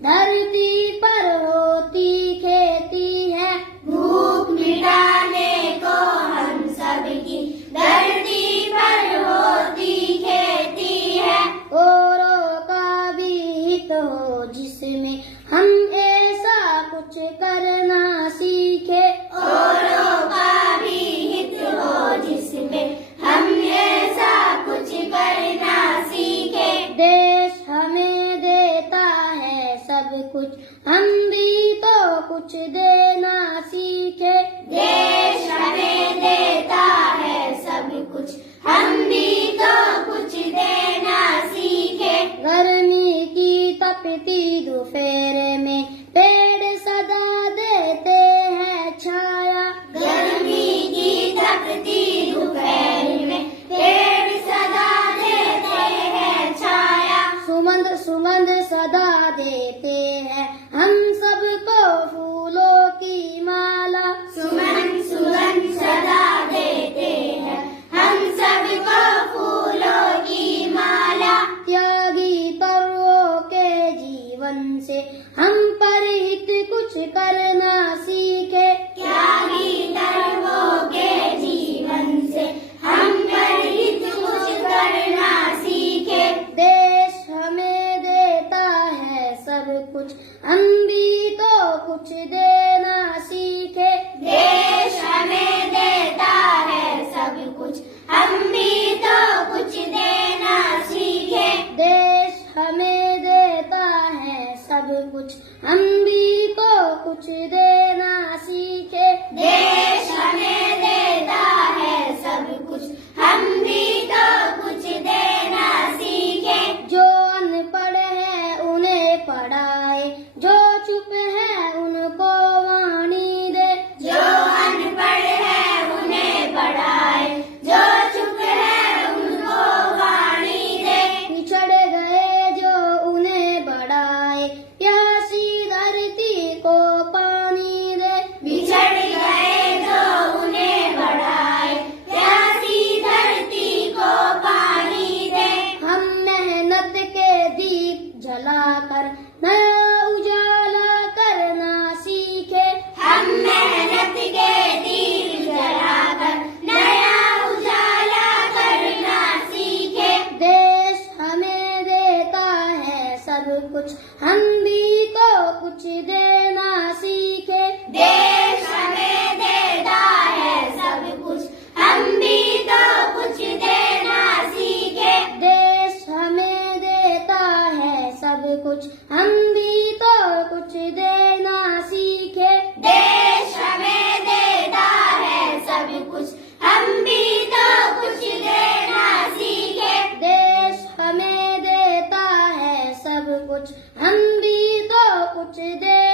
धरती पर होती खेती है। भूख मिटाने को हम सबकी धरती पर होती खेती है। औरों का भी हित हो जिसमें हम ऐसा कुछ करना सीखे। औरों का भी हित हो जिसमें हम ऐसा कुछ करना सीखे। देश हमें देता है सब कुछ, हम भी तो कुछ देना सीखे। देश हमें देता है सब कुछ, हम भी तो कुछ देना सीखे। गर्मी की तपती दोपहर में पेड़ सदा देते हैं छाया। गर्मी की तपती दोपहर में पेड़ सदा देते हैं छाया। सुगंध सदा देते हैं हम सबको फूलों की माला। सुगंध सदा देते हैं हम सबको फूलों की माला। त्यागी तरुओं के जीवन से हम पर हित कुछ करना सीखे। त्यागी तरुओं के जीवन से हम पर हित कुछ करना सीखे। देश हमें देता है सब कुछ, हम भी तो कुछ देना सीखे। देश हमें देता है सब कुछ, हम भी तो कुछ देना सीखे। देश हमें देता है सब कुछ, हम भी तो कुछ देना सीखे। देश हमें देता है सब कुछ, हम भी तो कुछ देना सीखे। जो अनपढ़ है उन्हें पढ़ाए, जो चुप है उनको वाणी दे। जो अनपढ़ है उन्हें पढ़ाए, जो चुप है उनको वाणी दे। पिछड़ गए जो उन्हें बढ़ाए, प्यासी धरती को पानी दे। बिछड़ गए जो उन्हें बढ़ाए, प्यासी धरती को पानी दे। हम मेहनत के दीप जलाकर नया उजाला करना सीखे। हम मेहनत के दीप जलाकर नया उजाला करना सीखे। देश हमें देता है सब कुछ, हम भी तो कुछ देना सीखे। देश हमें देता है सब कुछ, हम भी तो कुछ देना सीखे। देश हमें देता है सब कुछ, हम भी तो कुछ देना सीखे। देश हमें देता है सब कुछ, हम भी तो कुछ देना सीखे। देश हमें देता है सब कुछ, हम भी तो कुछ दे